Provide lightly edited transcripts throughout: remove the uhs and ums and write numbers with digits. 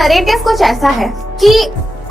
Narrative कुछ ऐसा है कि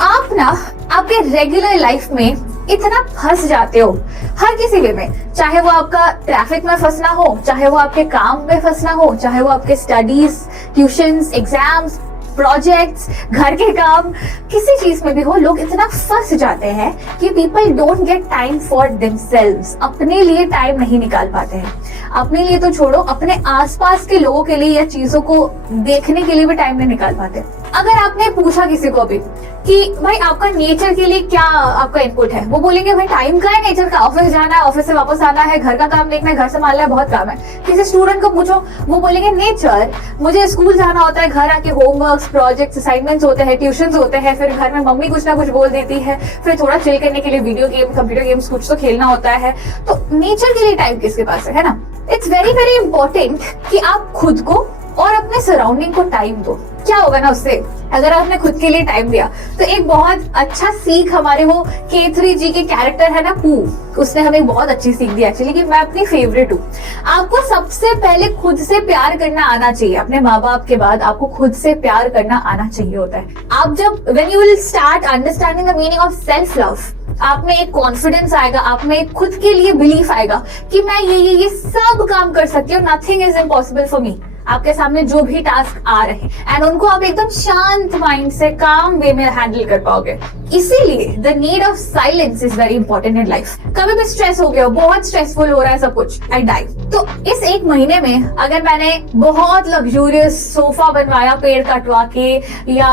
आप ना आपके रेगुलर लाइफ में इतना फंस जाते हो हर किसी वे में, चाहे वो आपका ट्रैफिक में फंसना हो, चाहे वो आपके काम में फंसना हो, चाहे वो आपके स्टडीज, ट्यूशंस, एग्जाम्स, प्रोजेक्ट्स, घर के काम, किसी चीज में भी हो, लोग इतना फंस जाते हैं कि people don't get time for themselves. अपने लिए टाइम नहीं निकाल पाते हैं। अपने लिए तो छोड़ो, अपने आसपास के लोगों के लिए या चीजों को देखने के लिए भी टाइम नहीं निकाल पाते। अगर आपने पूछा किसी को भी कि भाई आपका नेचर के लिए क्या आपका इनपुट है, वो बोलेंगे भाई टाइम का है नेचर का, ऑफिस जाना है, ऑफिस से वापस आना है, घर का काम देखना है, घर संभालना है, बहुत काम है। किसी स्टूडेंट को पूछो, वो बोलेंगे नेचर, मुझे स्कूल जाना होता है, घर आके होमवर्क, प्रोजेक्ट्स, असाइनमेंट्स होते हैं, ट्यूशंस होते हैं, फिर घर में मम्मी कुछ ना कुछ बोल देती है, फिर थोड़ा चिल करने के लिए वीडियो गेम, कंप्यूटर गेम्स कुछ तो खेलना होता है। तो नेचर के लिए टाइम किसके पास है ना? इट्स वेरी वेरी इंपॉर्टेंट कि आप खुद को और अपने सराउंडिंग को टाइम दो। क्या होगा ना उससे, अगर आपने खुद के लिए टाइम दिया तो एक बहुत अच्छा सीख हमारे वो K3G के कैरेक्टर है ना पू, उसने हमें बहुत अच्छी सीख दी एक्चुअली, कि मैं अपनी फेवरेट हूँ। आपको सबसे पहले खुद से प्यार करना आना चाहिए। अपने माँ बाप के बाद आपको खुद से प्यार करना आना चाहिए होता है। आप जब when you will start understanding the meaning of self love, आप में एक कॉन्फिडेंस आएगा, आप में खुद के लिए बिलीफ आएगा कि मैं ये सब काम कर सकती हूँ, nothing is impossible for me. आपके सामने जो भी टास्क आ रहे हैं एंड उनको आप एकदम शांत माइंड से काम वे में हैंडल कर पाओगे। इसीलिए the need of silence is very important in life. कभी भी स्ट्रेस हो गया हो, बहुत स्ट्रेसफुल हो रहा है सब कुछ, आई डाई, तो इस एक महीने में अगर मैंने बहुत लग्जूरियस सोफा बनवाया पेड़ कटवा के, या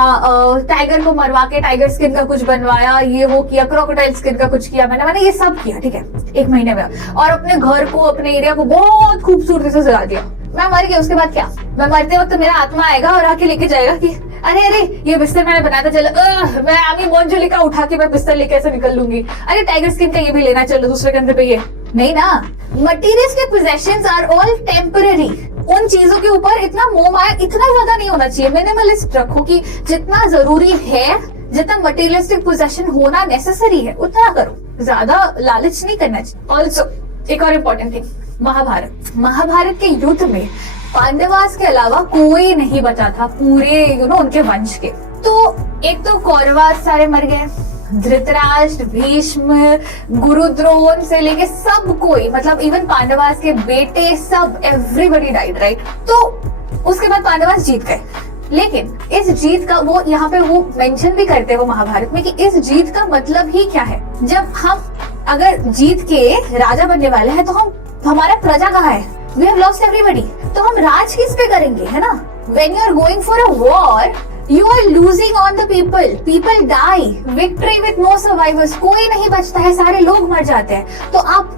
टाइगर को मरवा के टाइगर स्किन का कुछ बनवाया, ये वो किया, क्रोकोडाइल स्किन का कुछ किया, मैंने ये सब किया, ठीक है, एक महीने में, और अपने घर को, अपने एरिया को बहुत खूबसूरती से सजा दिया। मैं मर गया, उसके बाद क्या? मैं मरते वक्त तो मेरा आत्मा आएगा और आके लेके जाएगा कि अरे ये बिस्तर मैंने बनाया था, चलो मैं आमी मोंजुलिका उठा के मैं बिस्तर लेके ऐसे निकल लूंगी, अरे टाइगर स्किन का ये भी लेना, चलो दूसरे कंधे पे ये नहीं ना। Materialistic possessions are all temporary. उन चीजों के ऊपर इतना मोह माया इतना ज्यादा नहीं होना चाहिए। मिनिमलिस्ट रखो कि जितना जरूरी है, जितना मटीरियलिस्टिक पोजेशन होना नेसेसरी है उतना करो, ज्यादा लालच नहीं करना चाहिए। ऑल्सो एक और इम्पोर्टेंट थिंग, महाभारत के युद्ध में पांडवास के अलावा कोई नहीं बचा था पूरे उनके वंश के। तो एक तो कौरवास सारे मर गए, धृतराष्ट्र, भीष्म, गुरुद्रोण से लेके सब कोई, मतलब इवन पांडवास के बेटे, सब एवरीबॉडी डाइड, राइट? तो उसके बाद पांडवास जीत गए। लेकिन इस जीत का वो यहाँ पे वो मेंशन भी करते हैं वो महाभारत में कि इस जीत का मतलब ही क्या है। जब हम अगर जीत के राजा बनने वाले हैं तो हमारा प्रजा कहाँ है? We have lost everybody. तो हम राज किस पे करेंगे, है ना? When you are going for a war, you are losing on the people. People die. Victory with no survivors. कोई नहीं बचता है, सारे लोग मर जाते हैं। तो आप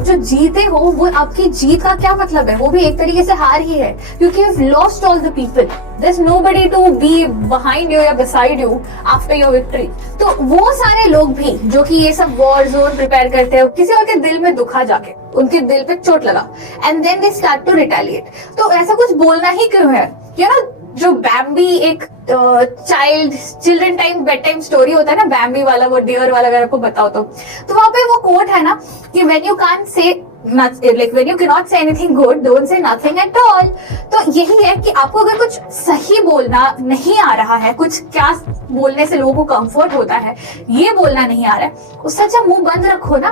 जो जीते हो वो आपकी जीत का क्या मतलब है? वो भी एक तरीके से हार ही है, क्योंकि you've lost all the people. There's nobody to be behind you या beside you after your victory. तो वो सारे लोग भी जो कि ये सब वॉर जोन प्रिपेयर करते हैं, किसी और के दिल में दुखा जाके, उनके दिल पे चोट लगा, and then they start to retaliate. तो ऐसा कुछ बोलना ही क्यों है? जो बैम्बी एक children time bed time story होता है ना, बैम्बी वाला, वो डियर वाला, अगर आपको बताओ तो वहां पे वो कोट है ना कि when you can't say like when you cannot say anything good, don't say nothing at all। तो यही है कि आपको अगर कुछ सही बोलना नहीं आ रहा है, कुछ क्या बोलने से लोगों को कंफर्ट होता है, ये बोलना नहीं आ रहा है, उससे अच्छा मुंह बंद रखो ना,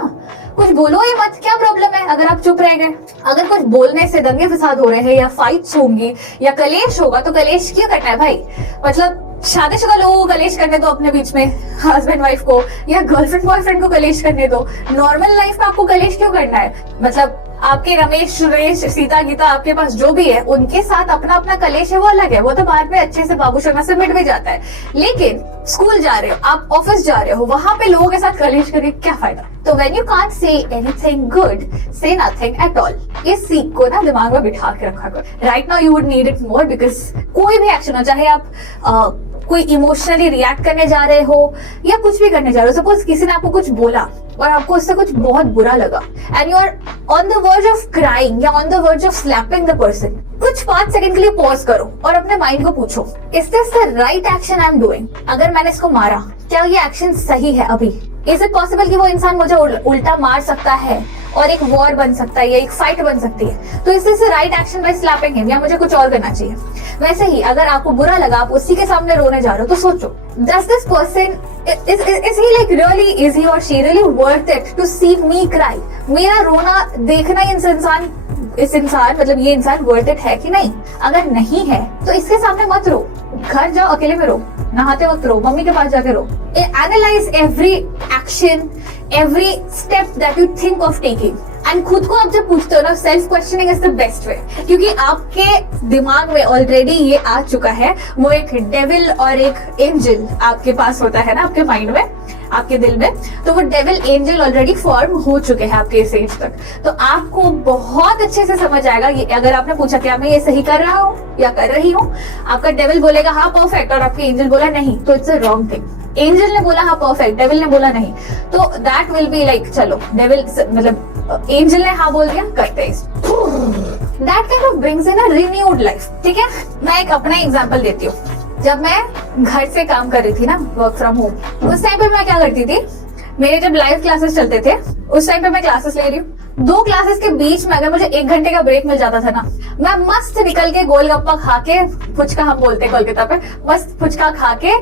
कुछ बोलो ही मत। क्या प्रॉब्लम है अगर आप चुप रह गए? अगर कुछ बोलने से दंगे फसाद हो रहे हैं या फाइट्स होंगी या कलेश होगा, तो कलेश क्यों करना है भाई? मतलब शादीशुदा लोगों को कलेश करने दो अपने बीच में, हस्बैंड वाइफ को, या गर्लफ्रेंड बॉयफ्रेंड को कलेश करने दो। नॉर्मल लाइफ में आपको कलेश क्यों करना है? मतलब आपके रमेश, सुरेश, सीता, गीता, आपके पास जो भी है, उनके साथ अपना अपना कलेश है, वो अलग है, वो तो बाद में अच्छे से बाबू शर्मा से मिट भी जाता है। लेकिन स्कूल जा रहे हो, आप ऑफिस जा रहे हो, वहां पे लोगों के साथ कलेश करके क्या फायदा? तो when you can't say anything good, say nothing at all। इस सीख को ना दिमाग में बिठा के रखा करो। Right now you would need it more because कोई भी एक्शन हो, चाहे आप कोई इमोशनली रिएक्ट करने जा रहे हो या कुछ भी करने जा रहे हो, सपोज किसी ने आपको कुछ बोला और आपको उससे कुछ बहुत बुरा लगा, and you are on the verge of crying या on the verge of slapping the person, कुछ 5 सेकंड के लिए पॉज करो और अपने माइंड को पूछो, is this the right action I am doing? अगर मैंने इसको मारा, क्या ये एक्शन सही है अभी? इज इट पॉसिबल कि वो इंसान मुझे उल्टा मार सकता है? और एक वॉर बन सकता है या एक फाइट बन सकती है। तो इससे right action by slapping him, या मुझे कुछ और करना चाहिए। वैसे ही अगर आपको बुरा लगा, आप उसी के सामने रोने जा रहे हो, तो सोचो, does this person is he like really, is he or she really worth it to see me cry? मेरा रोना देखना इस इंसान मतलब ये इंसान वर्थ इट है कि नहीं? अगर नहीं है तो इसके सामने मत रो, घर जाओ, अकेले में रो, नहाते वक्त रो, मम्मी के पास जाके रो। Analyse every action, every step that you think of taking, and खुद को आप जब पूछते हो ना, self questioning is the best way, क्योंकि आपके दिमाग में ऑलरेडी ये आ चुका है, वो एक डेविल और एक एंजल आपके पास होता है ना, आपके माइंड में, आपके दिल में, तो वो डेविल एंजल ऑलरेडी फॉर्म हो चुके हैं आपके इस एज तक। तो आपको बहुत अच्छे से समझ आएगा, ये अगर आपने पूछा क्या मैं ये सही कर रहा हूँ या कर रही हूँ, आपका डेविल बोलेगा हाँ परफेक्ट, और आपके एंजल बोला नहीं, तो it's a wrong thing. Angel ने बोला हाँ परफेक्ट, डेविल ने बोला नहीं, तो दैट विल बी लाइक चलो डेविल मतलब एंजल ने हाँ बोल दिया, करते हैं। That kind of brings in a renewed life. ठीक है, मैं एक अपना एग्जांपल देती हूँ। जब मैं घर से काम कर रही थी ना, वर्क फ्रॉम होम, उस टाइम पे मैं क्या करती थी, मेरे जब लाइव क्लासेस चलते थे उस टाइम पे मैं क्लासेस ले रही हूँ, 2 क्लासेस के बीच में अगर मुझे 1 घंटे का ब्रेक मिल जाता था ना, मैं मस्त निकल के गोलगप्पा खा के, फुचका हम बोलते हैं कोलकाता पे, मस्त फुचका खा के,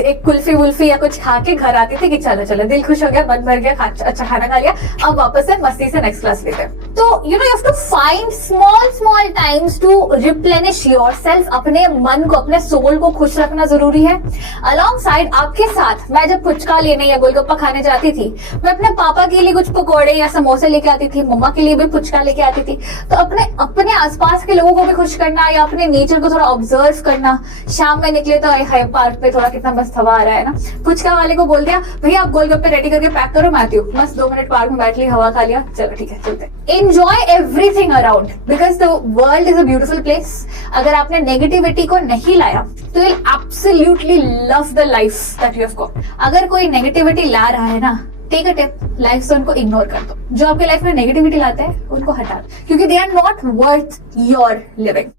एक कुल्फी वुल्फी या कुछ खा के घर आती थी कि चलो चलो दिल खुश हो गया, मन भर गया, अच्छा खाना खा लिया, अब वापस से मस्ती से नेक्स्ट क्लास लेते हैं। तो you know, you have to find small times to replenish yourself. अपने मन को, अपने सोल को खुश रखना जरूरी है। अलॉन्ग साइड आपके साथ मैं जब फुचका लेने या गोलगप्पा खाने जाती थी, मैं अपने पापा के लिए कुछ पकौड़े या समोसे लेके आती थी, मम्मा के लिए भी फुचका लेके आती थी। तो अपने आसपास के लोगों को भी खुश करना, या अपने नेचर को थोड़ा ऑब्जर्व करना। शाम में निकले तो हाई पार्क पे, थोड़ा कितना मस्त हवा आ रहा है ना, फुचका वाले को बोल दिया भैया आप गोलगप्पे रेडी करके पैक करो, मैं आती हूँ, बस 2 मिनट पार्क में बैठ ली, हवा खा लिया, चलो ठीक है चलते। Enjoy everything around, because the world is a beautiful place. अगर आपने नेगेटिविटी को नहीं लाया तो you'll absolutely love the life that you have got. अगर कोई नेगेटिविटी ला रहा है ना, टेक अ टिप, लाइफ से उनको इग्नोर कर दो। जो आपके लाइफ में नेगेटिविटी लाते हैं उनको हटा दो, क्योंकि they are not worth your living.